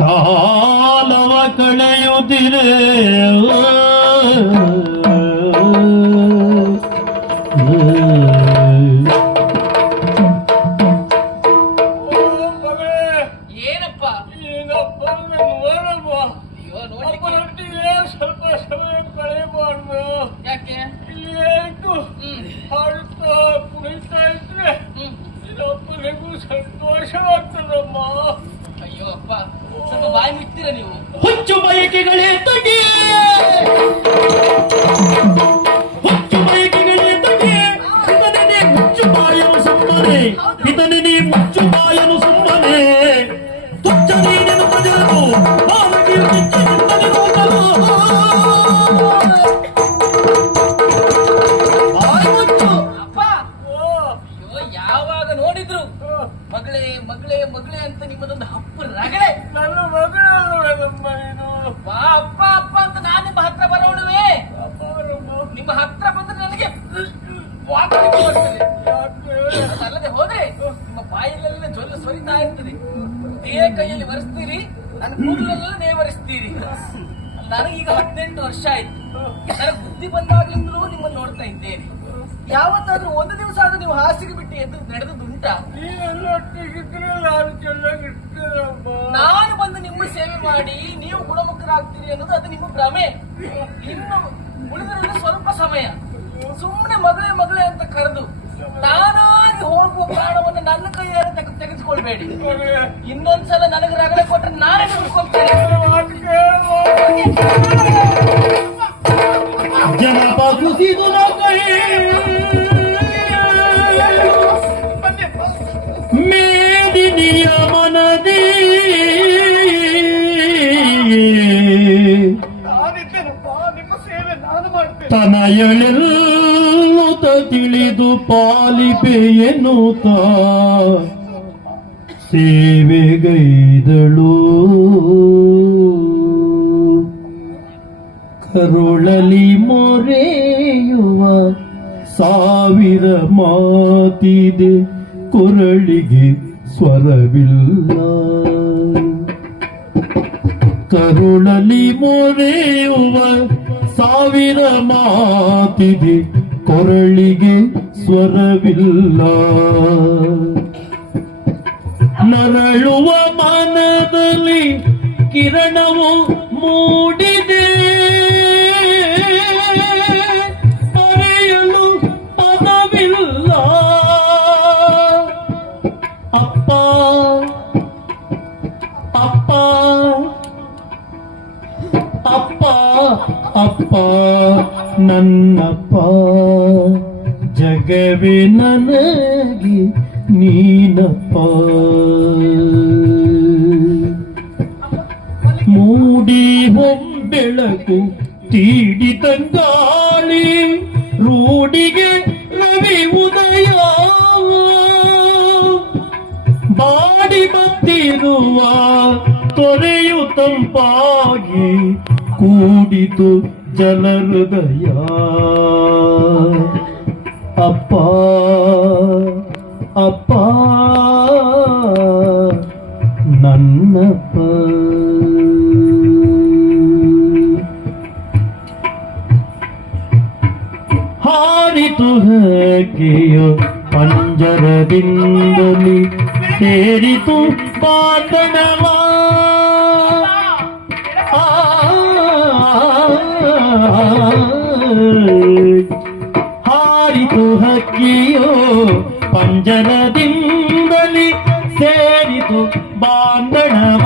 ಕಾಲವ ಕಳೆಯುತ್ತಿರೆ ಏನಪ್ಪ ಸ್ವಲ್ಪ ಸಮಯ ಕಳೆಯಬಾರ್ದು. ಯಾಕೆ? ಇಲ್ಲೇಟು ಹಾಡುತ್ತಾ ಕುಣಿತಾ ಇದ್ರೆ ಇನ್ನೊಬ್ಬನಿಗೂ ಸಂತೋಷವಾಗ್ತದಮ್ಮ. ಅಯ್ಯೋ ಅಪ್ಪ, ಸ್ವಲ್ಪ ಬಾಯಿ ಮುಚ್ತೀರ ನೀವು? ಹುಚ್ಚು ಬಯಕೆಗಳೇ ತಗೆ, ಹುಚ್ಚು ಬಯಕೆಗಳೇ ತಗೆ, ಇದನೇ ಹುಚ್ಚು ಬಾಯನು ಸುಮ್ಮನೆ, ಇದನೇ ಹುಚ್ಚು ಬಾಯನು ಸುಮ್ಮನೆ. ತುಚ್ಚ ನೀನನ್ನು ಪ್ರಜರು ಬಾಲಕಿಯ ತುಚ್ಚನಿಂದಲೇ ಹೋಗಲು. ಅಪ್ಪ, ಅಯ್ಯೋ ಯಾವಾಗ ನೋಡಿದ್ರು ಮಗಳೇ ಮಗಳೇ ಮಗಳೇ ಅಂತ ನಿಮ್ಮದೊಂದು ಹಪ್ಪು ರಗಳೆ. ನನ್ನ ಮಗಳಮ್ಮ ಇದು. ಬಾ ಅಪ್ಪ ಅಪ್ಪ ಅಂತ ನಾನು ನಿಮ್ಮ ಹತ್ರ ಬರೋಣವೇ? ನಿಮ್ಮ ಹತ್ರ ಬಂದ್ರೆ ನನಗೆ ವಾಕರಿಕೆ ಬರ್ತದೆ. ಅಲ್ಲದೆ ಹೋದ್ರೆ ನಿಮ್ಮ ಬಾಯಲ್ಲೆಲ್ಲ ಜೊಲ್ಲು ಸೊರಿತಾ ಇರ್ತದೆ. ಇದೇ ಕೈಯಲ್ಲಿ ಒರೆಸ್ತೀರಿ, ನನ್ನ ಕೂದಲೆಲ್ಲ ನೇವರಿಸ್ತೀರಿ. ನನಗೀಗ 18 ವರ್ಷ ಆಯ್ತು. ನನಗೆ ಬುದ್ಧಿ ಬಂದಾಗ್ಲಿಂದಲೂ ನಿಮ್ಮನ್ನು ನೋಡ್ತಾ ಇದ್ದೇನೆ. ಯಾವತ್ತಾದ್ರೂ ಒಂದು ದಿವಸ ಆದ್ರೂ ನೀವು ಹಾಸಿಗೆ ಬಿಟ್ಟು ಎದ್ದು ನಡೆದುಂಟಾ? ನೀನೆಲ್ಲೊಟ್ಟಿಗಿದ್ರೆ ನಾನು ಚೆನ್ನಾಗಿರ್ತೇನಮ್ಮ. ನಾನು ಬಂದು ನಿಮ್ಮ ಸೇವೆ ಮಾಡಿ ನೀವು ಗುಣಮುಖರಾಗ್ತೀರಿ ಅನ್ನೋದು ಅದು ನಿಮ್ಮ ಭ್ರಮೆ. ಇನ್ನು ಉಳಿದಿರೋದು ಸ್ವಲ್ಪ ಸಮಯ. ಸುಮ್ಮನೆ ಮಗಳೇ ಮಗಳೇ ಅಂತ ಕರೆದು ತಾನಾಗಿ ಹೋಗುವ ಪ್ರಾಣವನ್ನು ನನ್ನ ಕೈಯಾರೆ ತೆಗೆದುಕೊಳ್ಬೇಡಿ. ಇನ್ನೊಂದ್ಸಲ ನನಗೆ ರಗಳೆ ಕೊಟ್ಟರೆ ನಾನೇ ತೆಗೆದುಕೊಳ್ತೇನೆ. ಜನಪ ಕುಸಿದು ಮೇದಿನಿಯ ಮನದಿ ನಿಮ್ಮ ಸೇವೆ ನಾನು ಮಾಡ್ತೇನೆ. ತನಯಳೆಲ್ಲುತ ತಿಳಿದು ಪಾಲಿಪೆ ಎನ್ನುತ್ತ ಸೇವೆಗೈದಳು. ಕರುಳಲಿ ಮೊರೆಯುವ ಸಾವಿರ ಮಾತಿದೆ, ಕೊರಳಿಗೆ ಸ್ವರವಿಲ್ಲ. ಕರುಳಲಿ ಮೊರೆಯುವ ಸಾವಿರ ಮಾತಿದೆ, ಕೊರಳಿಗೆ ಸ್ವರವಿಲ್ಲ. ನರಳುವ ಮನದಲ್ಲಿ ಕಿರಣವು ಮೂಡಿದೆ, ಬರೆಯಲು ಪದವಿಲ್ಲ. ಅಪ್ಪ ಅಪ್ಪ ಅಪ್ಪ ಅಪ್ಪ ನನ್ನಪ್ಪ, ಜಗವೇ ನನಗೆ ನೀನಪ್ಪ. ಮೂಡಿ ಹೊಂಬೆಳಕು ತೀಡಿ ತಂಗಾಳಿ, ರೂಢಿಗೆ ರವಿ ಉದಯ. ಬಾಡಿ ಬಂದಿರುವ ತೊರೆಯು ತಂಪಾಗಿ ಕೂಡಿತು ಜಲಹೃದಯ. ಅಪ್ಪ ಅಪ್ಪ ನನ್ನಪ್ಪ. ಹಾರಿತು ಹಕ್ಕಿಯು ಪಂಜರದಿಂದಲಿ, ಸೇರಿತು ಬಾಂಧನವ. ಹಾರಿತು ಹಕ್ಕಿಯೋ ಪಂಜರದಿಂದಲಿ, ಸೇರಿತು ಬಾಂಧನವ.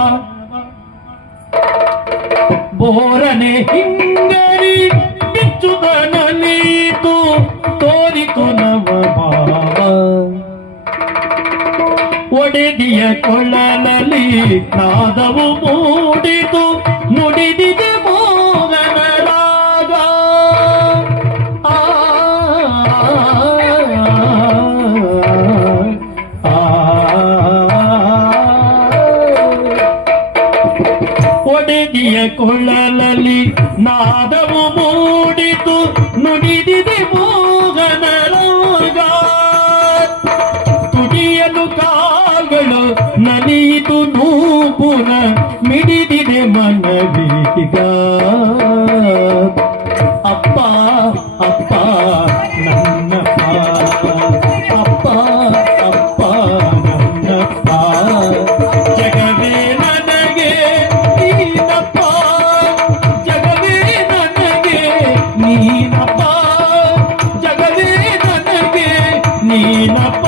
ಬೋರನೆ ಹಿಂಗರಿ ಬಿಚ್ಚುದನೀತು, ತೋರಿತು ನವ ಭಾವ. ಒಡೆದಿಯ ಕೊಳ್ಳಲಲ್ಲಿ ನಾದವು ಮೂಡಿತು, ನುಡಿದಿದೆ ಮೋಗನ ರಾಗ. ಒಡೆದಿಯ ಕೊಳ್ಳಲಲ್ಲಿ ನಾದವು ಮೂಡಿತು, ನುಡಿದಿದೆ ಮೋಗನ ರಾಗ. ತುಡಿಯಲು ಕಾಗಳು ನಲಿಯಿತು ನೂಪುರ ಮಿಡಿದಿದೆ ಮನವೀಗ ಅಪ್ಪ ಅಪ್ಪ ನನ್ನಪ್ಪ ಅಪ್ಪ ಅಪ್ಪ ನನ್ನಪ್ಪ ಜಗವೇ ನನಗೆ ನೀನಪ್ಪ ಜಗವೇ ನನಗೆ ನೀನಪ್ಪ ಜಗವೇ ನನಗೆ ನೀನಪ್ಪ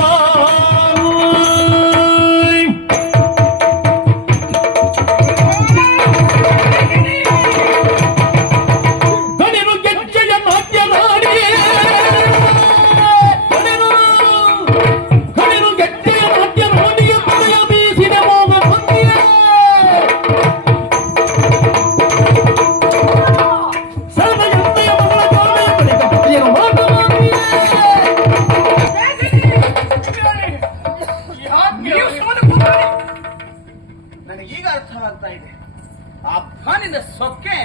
ನನಗೀಗ ಅರ್ಥವಾಗ್ತಾ ಇದೆ. ಅಪ್ಪ ನಿನ್ನ ಸೊಕ್ಕೆ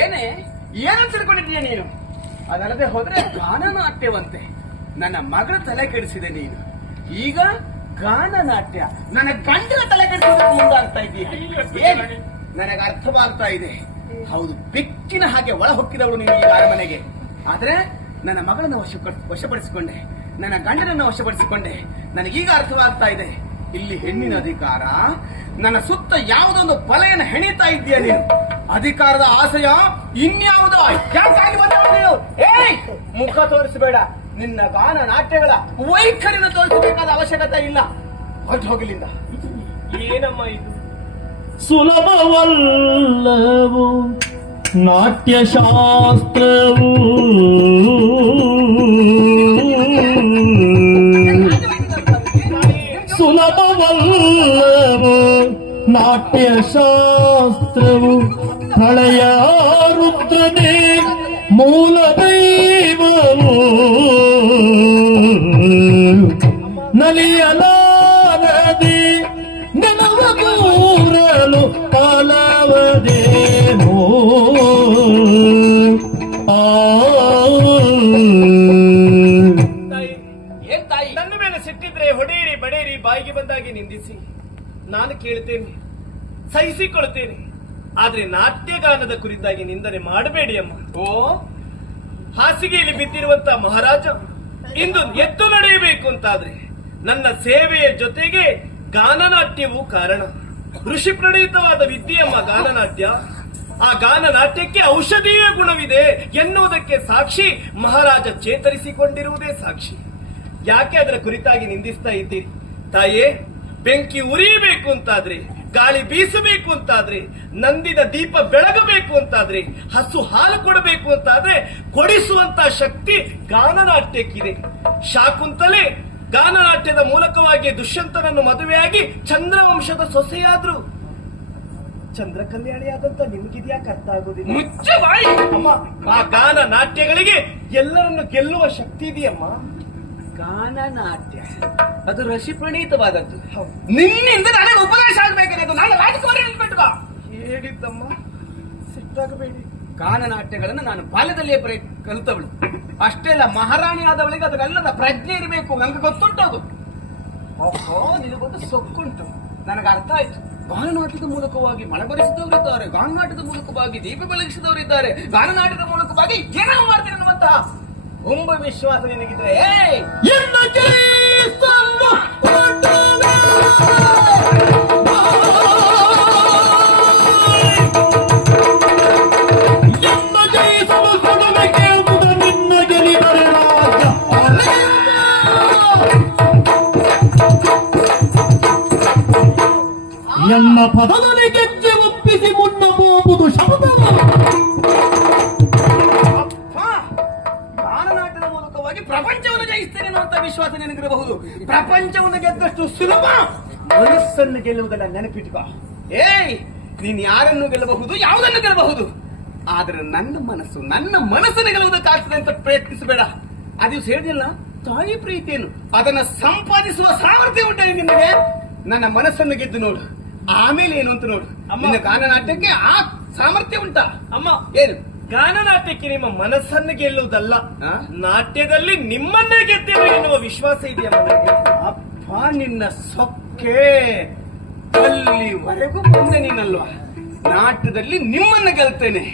ಏನೇ ಏನಂತ ತಿಳ್ಕೊಂಡಿದ್ದೀಯ ನೀನು? ಅದಲ್ಲದೆ ಹೋದ್ರೆ ಗಾನನಾಟ್ಯವಂತೆ ನನ್ನ ಮಗಳ ತಲೆ ಕೆಡಿಸಿದೆ ನೀನು. ಈಗ ಗಾನನಾಟ್ಯ ನನ್ನ ಗಂಡನ ತಲೆ ಕೆಡಿಸೋದಕ್ಕೆ ಮುಂದಾಗ್ತಾ ಇದ್ದೀಯ. ಏನು? ನನಗೆ ಅರ್ಥವಾಗ್ತಾ ಇದೆ. ಹೌದು, ಬೆಕ್ಕಿನ ಹಾಗೆ ಒಳ ಹೊಕ್ಕಿದವಳು ನೀನು ಈ ಅರಮನೆಗೆ. ಆದ್ರೆ ನನ್ನ ಮಗಳನ್ನ ವಶಪಡಿಸಿಕೊಂಡೆ, ನನ್ನ ಗಂಡನನ್ನ ವಶಪಡಿಸಿಕೊಂಡೆ. ನನಗೀಗ ಅರ್ಥವಾಗ್ತಾ ಇದೆ, ಇಲ್ಲಿ ಹೆಣ್ಣಿನ ಅಧಿಕಾರ, ನನ್ನ ಸುತ್ತ ಯಾವುದೊಂದು ಬಲೆಯನ್ನು ಹೆಣಿತಾ ಇದ್ದೀಯ ನೀನು. ಅಧಿಕಾರದ ಆಶಯ ಇನ್ಯಾವುದೋ ಯಾಕಾಗಿ ಬಂದವ ನೀನು? ಏಯ್, ಮುಖ ತೋರಿಸಬೇಡ. ನಿನ್ನ ಗಾನ ನಾಟ್ಯಗಳ ವೈಖರಿನ ತೋರಿಸಬೇಕಾದ ಅವಶ್ಯಕತೆ ಇಲ್ಲ. ಹೊರಟು ಹೋಗಲಿಂದ. ಏನಮ್ಮ ಇದು? ಸುಲಭವಲ್ಲವು ನಾಟ್ಯಶಾಸ್ತ್ರವು ಸುಲಭವಲ್ಲವು ನಾಟ್ಯಶಾಸ್ತ್ರವು ಹಳೆಯ ರುದ್ರನೇ ಮೂಲ ದೈವವು ನಲಿಯಲಾರದೆ ನೆಲವ ಕೂರಲು ಕಾಲವದೇನೋ ಏನ್ ತಾಯಿ? ನನ್ನ ಮೇಲೆ ಸಿಟ್ಟಿದ್ರೆ ಹೊಡೆಯಿರಿ, ಬಡೇರಿ, ಬಾಯಿಗೆ ಬಂದಾಗಿ ನಿಂದಿಸಿ. ನಾನು ಕೇಳ್ತೇನೆ, ಸಹಿಸಿಕೊಳ್ತೇನೆ. ಆದ್ರೆ ನಾಟ್ಯಗಾನದ ಕುರಿತಾಗಿ ನಿಂದನೆ ಮಾಡಬೇಡಿ ಅಮ್ಮ. ಓ, ಹಾಸಿಗೆಯಲ್ಲಿ ಬಿದ್ದಿರುವಂತ ಮಹಾರಾಜ ಇಂದು ಎದ್ದು ನಡೆಯಬೇಕು ಅಂತಾದ್ರೆ ನನ್ನ ಸೇವೆಯ ಜೊತೆಗೆ ಗಾನನಾಟ್ಯವೂ ಕಾರಣ. ಋಷಿ ಪ್ರಣೀತವಾದ ವಿದ್ಯೆಯಮ್ಮ ಗಾನನಾಟ್ಯ. ಆ ಗಾನನಾಟ್ಯಕ್ಕೆ ಔಷಧೀಯ ಗುಣವಿದೆ ಎನ್ನುವುದಕ್ಕೆ ಸಾಕ್ಷಿ ಮಹಾರಾಜ ಚೇತರಿಸಿಕೊಂಡಿರುವುದೇ ಸಾಕ್ಷಿ. ಯಾಕೆ ಅದರ ಕುರಿತಾಗಿ ನಿಂದಿಸ್ತಾ ಇದ್ದೀರಿ ತಾಯೇ? ಬೆಂಕಿ ಉರಿಯಬೇಕು ಅಂತಾದ್ರೆ, ಗಾಳಿ ಬೀಸಬೇಕು ಅಂತಾದ್ರೆ, ನಂದಿದ ದೀಪ ಬೆಳಗಬೇಕು ಅಂತಾದ್ರೆ, ಹಸು ಹಾಲು ಕೊಡಬೇಕು ಅಂತಾದ್ರೆ ಕೊಡಿಸುವಂತ ಶಕ್ತಿ ಗಾನನಾಟ್ಯಕ್ಕಿದೆ. ಶಾಕುಂತಲೆ ಗಾನನಾಟ್ಯದ ಮೂಲಕವಾಗಿ ದುಷ್ಯಂತನನ್ನು ಮದುವೆಯಾಗಿ ಚಂದ್ರವಂಶದ ಸೊಸೆಯಾದ್ರು. ಚಂದ್ರ ಕಲ್ಯಾಣಿಯಾದಂತ ನಿಮಗಿದ್ಯಾಕೆ ಅರ್ಥ ಆಗೋದಿಲ್ಲ? ಮುಚ್ಚವಾಯಿ ಅಮ್ಮ, ಆ ಗಾನ ನಾಟ್ಯಗಳಿಗೆ ಎಲ್ಲರನ್ನು ಗೆಲ್ಲುವ ಶಕ್ತಿ ಇದೆಯಮ್ಮ. ಗಾನನಾಟ್ಯ ಅದು ಋಷಿ ಪ್ರಣೀತವಾದದ್ದು. ನಿನ್ನಿಂದ ನನಗೆ ಉಪದೇಶ ಆಗ್ಬೇಕಾದ್ರೆ ನಾನು ರಾಜಕುಮಾರಿ ನಿಲ್ಬಿಟ್ಟ. ಹೇಳಿದ್ದಮ್ಮ, ಸಿಟ್ಟಾಗಬೇಡಿ. ಗಾನನಾಟ್ಯಗಳನ್ನು ನಾನು ಬಾಲ್ಯದಲ್ಲಿಯೇ ಕಲಿತವಳು. ಅಷ್ಟೇ ಅಲ್ಲ, ಮಹಾರಾಣಿ ಆದವಳಿಗೆ ಅದರೆಲ್ಲದ ಪ್ರಜ್ಞೆ ಇರಬೇಕು. ನಂಗೆ ಗೊತ್ತುಂಟದು. ಓಹೋ, ನಿನಗೊಂದು ಸೊಕ್ಕುಂಟು. ನನಗೆ ಅರ್ಥ ಆಯ್ತು. ಗಾನನಾಟ್ಯದ ಮೂಲಕವಾಗಿ ಮಳೆ ಬರೆಸಿದವರಿದ್ದಾರೆ, ಗಾನನಾಟ್ಯದ ಮೂಲಕವಾಗಿ ದೀಪ ಬೆಳಗಿಸಿದವರಿದ್ದಾರೆ, ಗಾನನಾಟ್ಯದ ಮೂಲಕವಾಗಿ ಏನೋ ಮಾಡ್ತೀನಿ ಅನ್ನುವಂತಹ ತುಂಬ ವಿಶ್ವಾಸ ನಿನಗಿದ್ರೆ ಎನ್ನ ಪದದಲ್ಲಿ ಗೆಜ್ಜೆ ಒಪ್ಪಿಸಿ ಮುನ್ನ ಹೋಗುವುದು ಶಬ್ದವ. ಗಾನನಾಟ್ಯದ ಮೂಲಕವಾಗಿ ಪ್ರಪಂಚವನ್ನು ಜಯಿಸ್ತೇನೆ ಅನ್ನುವಂತ ವಿಶ್ವಾಸ ನಿನಗಿರಬಹುದು. ಪ್ರಪಂಚವನ್ನು ಗೆದ್ದಷ್ಟು ಸುಲಭ ಮನಸ್ಸನ್ನು ಗೆಲ್ಲುವುದಲ್ಲ, ನೆನಪಿಟ್ಕೋ. ಏಯ್, ನೀನ್ ಯಾರನ್ನು ಗೆಲ್ಲಬಹುದು, ಯಾವುದನ್ನು ಗೆಲ್ಲಬಹುದು, ಆದ್ರೆ ನನ್ನ ಮನಸ್ಸನ್ನು ಗೆಲ್ಲುವುದಕ್ಕಾಗ್ತದೆ ಅಂತ ಪ್ರಯತ್ನಿಸಬೇಡ. ಆ ದಿವಸ ಹೇಳಿಲ್ಲ, ತಾಯಿ ಪ್ರೀತಿಯನ್ನು ಅದನ್ನ ಸಂಪಾದಿಸುವ ಸಾಮರ್ಥ್ಯ ಉಂಟು ನಿನಗೆ. ನನ್ನ ಮನಸ್ಸನ್ನು ಗೆದ್ದು ನೋಡು, ಆಮೇಲೆ ಏನು ಅಂತ ನೋಡು. ನಿನ್ನ ಗಾನನಾಟ್ಯಕ್ಕೆ ಆ ಸಾಮರ್ಥ್ಯ ಉಂಟಾ? ಅಮ್ಮ, ಏನು? ಗಾನನಾಟ್ಯಕ್ಕೆ ನಿಮ್ಮ ಮನಸ್ಸನ್ನು ಗೆಲ್ಲುವುದಲ್ಲ, ಆ? ನಾಟ್ಯದಲ್ಲಿ ನಿಮ್ಮನ್ನೇ ಗೆದ್ದೇವೆ ಎನ್ನುವ ವಿಶ್ವಾಸ ಇದೆಯಮ್ಮ ನನಗೆ. ಅಪ್ಪ, ನಿನ್ನ ಸೊಕ್ಕೆ ಅಲ್ಲಿವರೆಗೂ ಬಂದೆ ನೀನಲ್ವಾ, ನಾಟ್ಯದಲ್ಲಿ ನಿಮ್ಮನ್ನ ಗೆಲ್ತೇನೆ.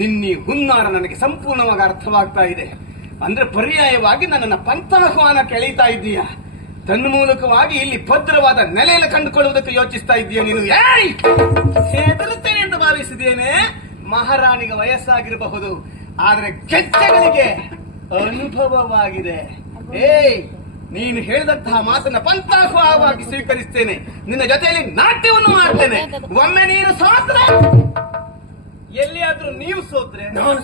ನಿನ್ನೀ ಹುನ್ನಾರ ನನಗೆ ಸಂಪೂರ್ಣವಾಗಿ ಅರ್ಥವಾಗ್ತಾ ಇದೆ. ಅಂದ್ರೆ ಪರ್ಯಾಯವಾಗಿ ನನ್ನನ್ನ ಪಂಥಾಹ್ವಾನ ಕೆಳೀತಾ ಇದ್ದೀಯ. ತನ್ಮೂಲಕವಾಗಿ ಇಲ್ಲಿ ಭದ್ರವಾದ ನೆಲೆಯನ್ನು ಕಂಡುಕೊಳ್ಳುವುದಕ್ಕೆ ಯೋಚಿಸ್ತಾ ಇದ್ದೀಯ ನೀನು. ಏಯ್, ಹೆದರುತ್ತೇನೆ ಎಂದು ಭಾವಿಸಿದ್ದೇನೆ. ಮಹಾರಾಣಿಗೆ ವಯಸ್ಸಾಗಿರಬಹುದು, ಆದ್ರೆ ಗೆಜ್ಜೆಗಳಿಗೆ ಅನುಭವವಾಗಿದೆ. ಏಯ್, ನೀನು ಹೇಳಿದಂತಹ ಮಾತನ್ನ ಪಂಥಾಹ್ವಾನವಾಗಿ ಸ್ವೀಕರಿಸ್ತೇನೆ. ನಿನ್ನ ಜೊತೆಯಲ್ಲಿ ನಾಟ್ಯವನ್ನು ಮಾಡ್ತೇನೆ. ಒಮ್ಮೆ ನೀನು ಸೋತ್ರೆ, ಎಲ್ಲಿಯಾದ್ರೂ ನೀವು ಸೋತ್ರೆ ನಾನು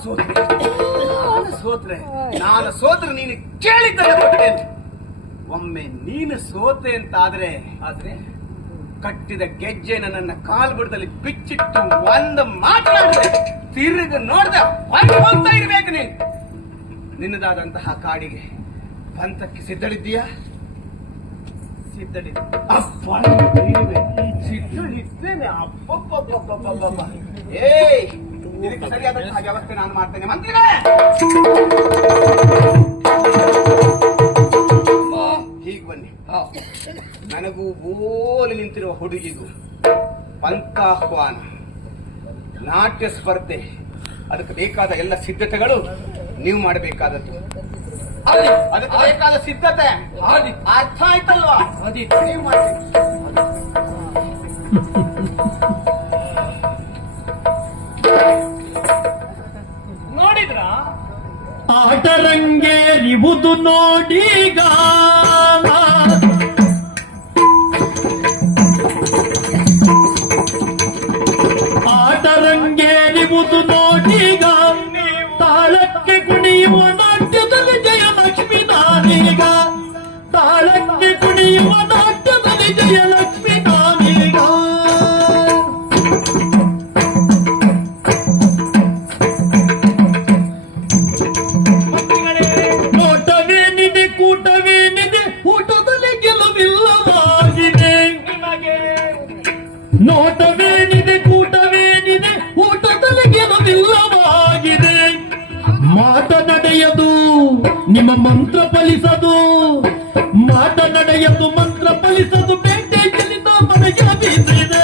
ಸೋತ್ರೆ ನೀನು ಕೇಳಿದ್ದನ್ನು ಕೊಟ್ಟೇನೆ. ಒಮ್ಮೆ ನೀನು ಸೋತೆ ಅಂತಾದ್ರೆ ಕಟ್ಟಿದ ಗೆಜ್ಜೆ ನನ್ನ ಕಾಲ್ಬುಡದಲ್ಲಿ ಬಿಚ್ಚಿಟ್ಟು ಒಂದು ಮಾತನಾಡಿದೆ, ತಿರುಗಿ ನೋಡ್ದೆ ಹೋಗ್ತಾ ಇರ್ಬೇಕು ನೀನು. ನಿನ್ನದಾದಂತಹ ಕಾಡಿಗೆ ಪಂಥಕ್ಕೆ ಸಿದ್ಧಳಿದ್ದೀಯಾ? ಸಿದ್ಧಳಿದ್ದೇನೆ. ಅಪ್ಪಪ್ಪಪ್ಪಪ್ಪಪ್ಪ. ಏಯ್, ಇದಕ್ಕೆ ಸರಿಯಾದಂತಹ ವ್ಯವಸ್ಥೆ ನಾನು ಮಾಡ್ತೇನೆ. ಮಂತ್ರಿಗಳೇ, ಹೀಗೆ ಬನ್ನಿ. ನನಗೂ ಓಲಿ ನಿಂತಿರುವ ಹುಡುಗಿಗೂ ಪಂಥಾಹ್ವಾನ, ನಾಟ್ಯ ಸ್ಪರ್ಧೆ, ಅದಕ್ಕೆ ಬೇಕಾದ ಎಲ್ಲ ಸಿದ್ಧತೆಗಳು ನೀವು ಮಾಡಬೇಕಾದದ್ದು. ಅದಕ್ಕೆ ಬೇಕಾದ ಸಿದ್ಧತೆ ಅರ್ಥ ಆಯ್ತಲ್ವಾ? ನೀವು ಮಾಡ್ಬೇಕು. ನೋಡಿದ್ರ ಆಟರಂಗೇರಿವುದು ನೋಡೀಗ, ಆಟರಂಗೇರಿವುದು ನೋಡೀಗ, ತಾಳಕ್ಕೆ ಕುಣಿಯುವ ನಾಟ್ಯದಲ್ಲಿ ಜಯಲಕ್ಷ್ಮಿ ನಾನೀಗ, ತಾಳಕ್ಕೆ ಕುಣಿಯುವ ನಾಟ್ಯದಲ್ಲಿ ಜಯಲಕ್ಷ್ಮಿ ನಾನೀಗ. ನೋಟವೇನಿದೆ ಕೂಟವೇನಿದೆ, ಊಟದಲ್ಲಿ ಗೆಲುವಿಲ್ಲವಾಗಿದೆ. ನೋಟವೇನಿದೆ ಕೂಟವೇನಿದೆ, ಊಟದಲ್ಲಿ ಗೆಲುವಿಲ್ಲವಾಗಿದೆ. ಮಾಟ ನಡೆಯದು ನಿಮ್ಮ ಮಂತ್ರ ಫಲಿಸದು, ಮಾಟ ನಡೆಯದು ಮಂತ್ರ ಫಲಿಸದು. ಬೇಟೆ ಗೆಲ್ಲಿದ ಮನೆಗೆ ಬೀಸಿದೆ.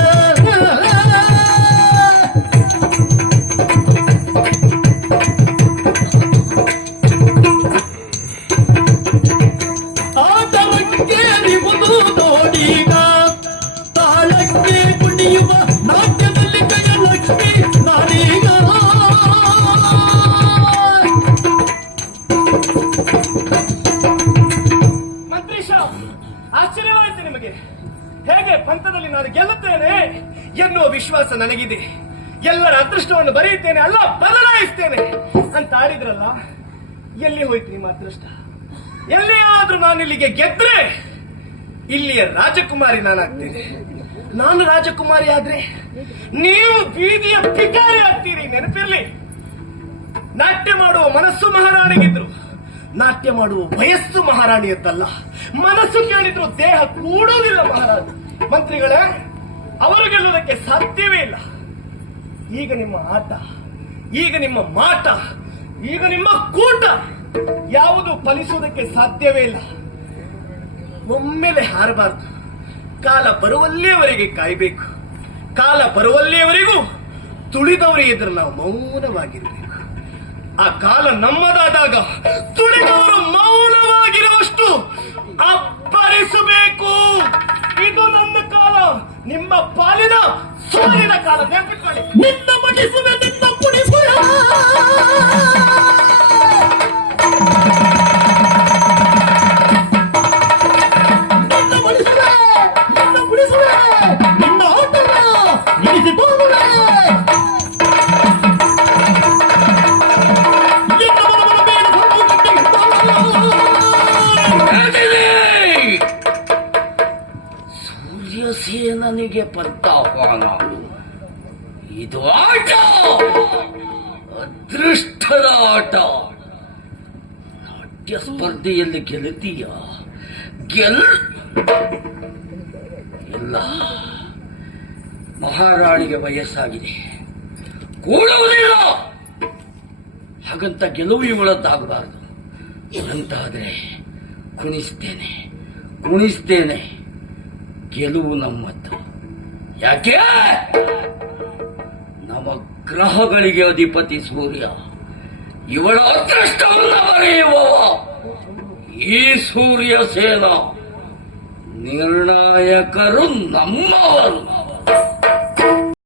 ಆಟರಂಗೇರಿವುದು ನೋಡೀಗ, ತಾಳಕ್ಕೆ ಕುಣಿಯುವ ನಾಟ್ಯದಲ್ಲಿ ಜಯಲಕ್ಷ್ಮಿ ನಾನೀಗ. ಮಂತ್ರೀಶ, ಆಶ್ಚರ್ಯವಾಯಿತು ನಿಮಗೆ. ಹೇಗೆ ಪಂಥದಲ್ಲಿ ನಾನು ಗೆಲ್ಲುತ್ತೇನೆ ಎನ್ನುವ ವಿಶ್ವಾಸ ನನಗಿದೆ. ಎಲ್ಲರ ಅದೃಷ್ಟವನ್ನು ಬರೆಯುತ್ತೇನೆ, ಅಲ್ಲ ಬದಲಾಯಿಸ್ತೇನೆ ಅಂತ ಆಡಿದ್ರಲ್ಲ. ಎಲ್ಲಿ ಹೋಯ್ತು ನಿಮ್ಮ ಅದೃಷ್ಟ? ಎಲ್ಲಿಯಾದ್ರೂ ನಾನು ಇಲ್ಲಿಗೆ ಗೆದ್ರೆ ಇಲ್ಲಿಯ ರಾಜಕುಮಾರಿ ನಾನಾಗ್ತೇನೆ. ನಾನು ರಾಜಕುಮಾರಿ ಆದ್ರೆ ನೀವು ಬೀದಿಯ ಭಿಕಾರಿ ಆಗ್ತೀರಿ. ನೆನಪಿರ್ಲಿ, ನಾಟ್ಯ ಮಾಡುವ ಮನಸ್ಸು ಮಹಾರಾಣಿಗಿದ್ರು, ನಾಟ್ಯ ಮಾಡುವ ವಯಸ್ಸು ಮಹಾರಾಣಿಯದ್ದಲ್ಲ. ಮನಸ್ಸು ಕೇಳಿದ್ರು ದೇಹ ಕೂಡುವುದಿಲ್ಲ ಮಹಾರಾಣಿ. ಮಂತ್ರಿಗಳೇ, ಅವರು ಗೆಲ್ಲುವುದಕ್ಕೆ ಸಾಧ್ಯವೇ ಇಲ್ಲ. ಈಗ ನಿಮ್ಮ ಆಟ, ಈಗ ನಿಮ್ಮ ಮಾಟ, ಈಗ ನಿಮ್ಮ ಕೂಟ ಯಾವುದು ಫಲಿಸುವುದಕ್ಕೆ ಸಾಧ್ಯವೇ ಇಲ್ಲ. ಒಮ್ಮೆಲೆ ಹಾರಬಾರದು. ಕಾಲ ಬರುವಲ್ಲಿಯವರೆಗೆ ಕಾಯಬೇಕು. ಕಾಲ ಬರುವಲ್ಲಿಯವರೆಗೂ ತುಳಿದವರ ಎದುರು ನಾವು ಮೌನವಾಗಿರಬೇಕು. ಆ ಕಾಲ ನಮ್ಮದಾದಾಗ ತುಳಿದವರು ಮೌನವಾಗಿರುವಷ್ಟು ಅಬ್ಬರಿಸಬೇಕು. ಇದು ನನ್ನ ಕಾಲ, ನಿಮ್ಮ ಪಾಲಿನ ಸೋಲಿನ ಕಾಲ. ನೆನಪಿಟ್ಕೊಳ್ಳಿ. ನಿನ್ನ ಮಡಿಸುವೆ, ನಿನ್ನ ಕುಣಿಸುವೆ. ನಿನ್ನ ಮಡಿಸುವೆ, ನಿನ್ನ ಕುಣಿಸುವೆ, ನಿನ್ನ ಆಟವ ನಿಲ್ಲಿಸಿಕೊಳ್ಳುವೆ. ನಿನ್ನ ಮನವನ್ನು ಬೇಡ ಸೂರ್ಯಸೇನನಿಗೆ ಪಂಥಾಹ್ವಾನ. ಇದು ಆಟ, ಅದೃಷ್ಟದ ಆಟ. ನಾಟ್ಯ ಸ್ಪರ್ಧೆಯಲ್ಲಿ ಗೆಲ್ಲುತ್ತೀಯ? ಇಲ್ಲ, ಮಹಾರಾಣಿಗೆ ವಯಸ್ಸಾಗಿದೆ, ಕೂಡುವುದಿಲ್ಲ. ಹಾಗಂತ ಗೆಲುವು ಇವಳದ್ದಾಗಬಾರದು. ಅಂತಾದ್ರೆ ಕುಣಿಸ್ತೇನೆ, ಗೆಲುವು ನಮ್ಮದ್ದು. ಯಾಕೆ ನಮ್ಮ ಗ್ರಹಗಳಿಗೆ ಅಧಿಪತಿ ಸೂರ್ಯ, ಇವಳ ಅದೃಷ್ಟವನ್ನು ಬರೆಯುವವ ಈ ಸೂರ್ಯ ಸೇನ, ನಿರ್ಣಾಯಕರು ನಮ್ಮವರು.